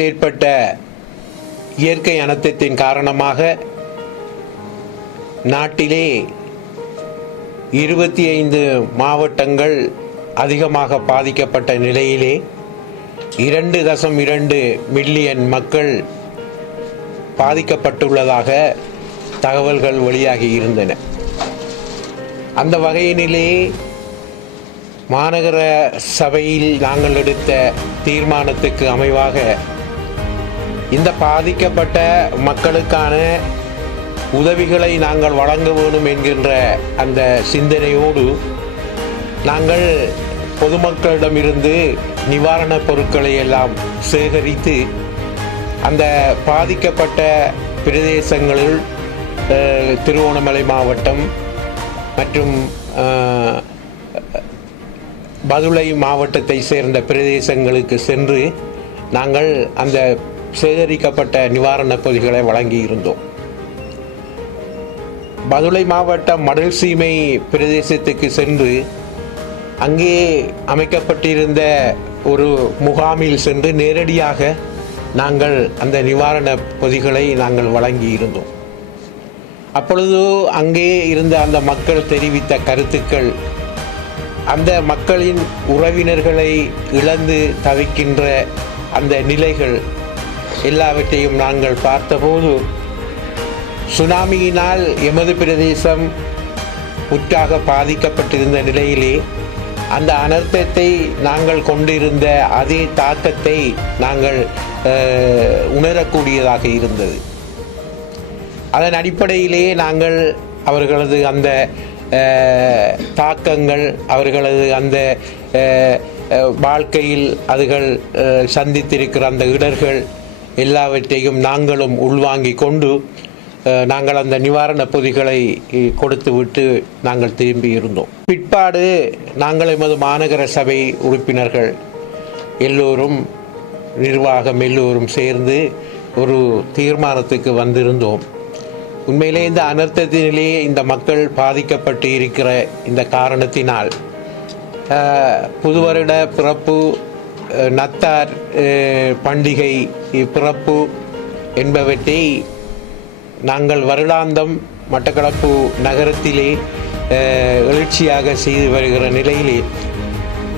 ஏற்பட்ட இயற்கை அனர்த்தத்தின் காரணமாக நாட்டிலே 25 மாவட்டங்கள் அதிகமாக பாதிக்கப்பட்ட நிலையிலே 2.2 மில்லியன் மக்கள் பாதிக்கப்பட்டுள்ளதாக தகவல்கள் வெளியாகி இருந்தன. அந்த வகையினிலே மாநகர சபையில் நாங்கள் எடுத்த தீர்மானத்துக்கு அமைவாக இந்த பாதிக்கப்பட்ட மக்களுக்கான உதவிகளை நாங்கள் வழங்க வேண்டும் என்கின்ற அந்த சிந்தனையோடு நாங்கள் பொதுமக்களிடமிருந்து நிவாரணப் பொருட்களை எல்லாம் சேகரித்து அந்த பாதிக்கப்பட்ட பிரதேசங்களில் திருகோணமலை மாவட்டம் மற்றும் பதுளை மாவட்டத்தை சேர்ந்த பிரதேசங்களுக்கு சென்று நாங்கள் அந்த சேகரிக்கப்பட்ட நிவாரணப் பொதிகளை வழங்கியிருந்தோம். பதுளை மாவட்டம் மடல் சீமை பிரதேசத்துக்கு சென்று அங்கே அமைக்கப்பட்டிருந்த ஒரு முகாமில் சென்று நேரடியாக நாங்கள் அந்த நிவாரணப் பொதிகளை நாங்கள் வழங்கியிருந்தோம். அப்பொழுது அங்கே இருந்த அந்த மக்கள் தெரிவித்த கருத்துக்கள், அந்த மக்களின் உறவினர்களை இழந்து தவிக்கின்ற அந்த நிலைகள் எல்லாவற்றையும் நாங்கள் பார்த்தபோது சுனாமியினால் எமது பிரதேசம் முற்றாக பாதிக்கப்பட்டிருந்த நிலையிலே அந்த அனர்த்தத்தை நாங்கள் கொண்டிருந்த அதே தாக்கத்தை நாங்கள் உணரக்கூடியதாக இருந்தது. அதன் அடிப்படையிலே நாங்கள் அவர்களது அந்த தாக்கங்கள், அவர்களது அந்த வாழ்க்கையில் அதுகள் சந்தித்திருக்கிற அந்த இடர்கள் எல்லாவற்றையும் நாங்களும் உள்வாங்கி கொண்டு நாங்கள் அந்த நிவாரணப் பொதிகளை கொடுத்துவிட்டு நாங்கள் திரும்பி இருந்தோம். பிற்பாடு நாங்கள் எமது மாநகர சபை உறுப்பினர்கள் எல்லோரும், நிர்வாகம் எல்லோரும் சேர்ந்து ஒரு தீர்மானத்துக்கு வந்திருந்தோம். உண்மையிலே இந்த அனர்த்தத்தினிலே இந்த மக்கள் பாதிக்கப்பட்டு இருக்கிற இந்த காரணத்தினால் புதுவருட பிறப்பு, நத்தார் பண்டிகை பிறப்பு என்பவற்றை நாங்கள் வருடாந்தம் மட்டக்களப்பு நகரத்திலே எழுச்சியாக செய்து வருகிற நிலையிலே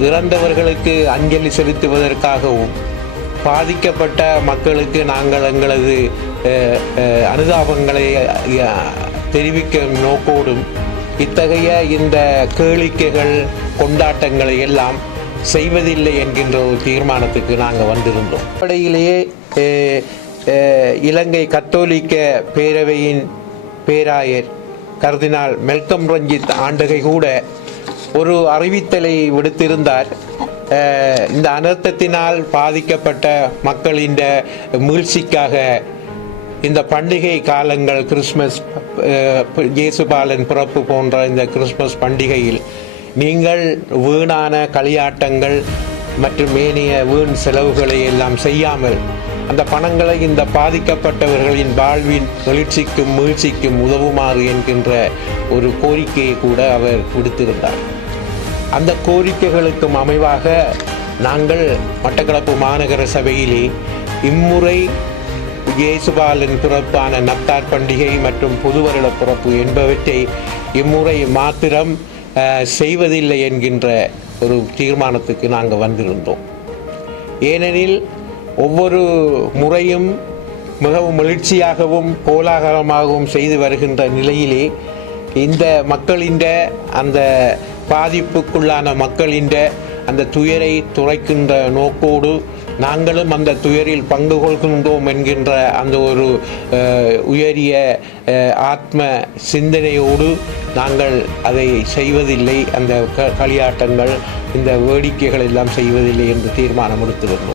இறந்தவர்களுக்கு அஞ்சலி செலுத்துவதற்காகவும் பாதிக்கப்பட்ட மக்களுக்கு நாங்கள் எங்களது அனுதாபங்களை தெரிவிக்கும் நோக்கோடும் இத்தகைய இந்த கேளிக்கைகள், கொண்டாட்டங்களை எல்லாம் செய்வதில்லை என்கின்ற ஒரு தீர்மானத்துக்கு நாங்கள் வந்திருந்தோம். அடிப்படையிலேயே இலங்கை கத்தோலிக்க பேரவையின் பேராயர் கர்தினால் மெல்கம் ரஞ்சித் ஆண்டகை கூட ஒரு அறிவித்தலை விடுத்திருந்தார். இந்த அனர்த்தத்தினால் பாதிக்கப்பட்ட மக்களின் மீழ்ச்சிக்காக இந்த பண்டிகை காலங்கள், கிறிஸ்மஸ், இயேசுபாலன் பிறப்பு போன்ற இந்த கிறிஸ்மஸ் பண்டிகையில் நீங்கள் வீணான களியாட்டங்கள் மற்றும் ஏனைய வீண் செலவுகளை எல்லாம் செய்யாமல் அந்த பணங்களை இந்த பாதிக்கப்பட்டவர்களின் வாழ்வின் எழுச்சிக்கும் மீழ்ச்சிக்கும் உதவுமாறு என்கின்ற ஒரு கோரிக்கையை கூட அவர் விடுத்திருந்தார். அந்த கோரிக்கைகளுக்கும் அமைவாக நாங்கள் மட்டக்களப்பு மாநகர சபையிலே இம்முறை இயேசுபாலன் பிறப்பான நத்தார் பண்டிகை மற்றும் புதுவருட பிறப்பு என்பவற்றை இம்முறை மாத்திரம் செய்வதில்லை என்கின்ற ஒரு தீர்மானத்துக்கு நாங்கள் வந்திருந்தோம். ஏனெனில் ஒவ்வொரு முறையும் மிகவும் எழுச்சியாகவும் கோலாகலமாகவும் செய்து வருகின்ற நிலையிலே இந்த மக்களின் அந்த பாதிப்புக்குள்ளான மக்களின் அந்த துயரை துடைக்கின்ற நோக்கோடு நாங்களும் அந்த துயரில் பங்கு கொள்கின்றோம் என்கின்ற அந்த ஒரு உயரிய ஆத்ம சிந்தனையோடு நாங்கள் அதை செய்வதில்லை. அந்த களியாட்டங்கள், இந்த வேடிக்கைகள் எல்லாம் செய்வதில்லை என்று தீர்மானம் எடுத்திருந்தோம்.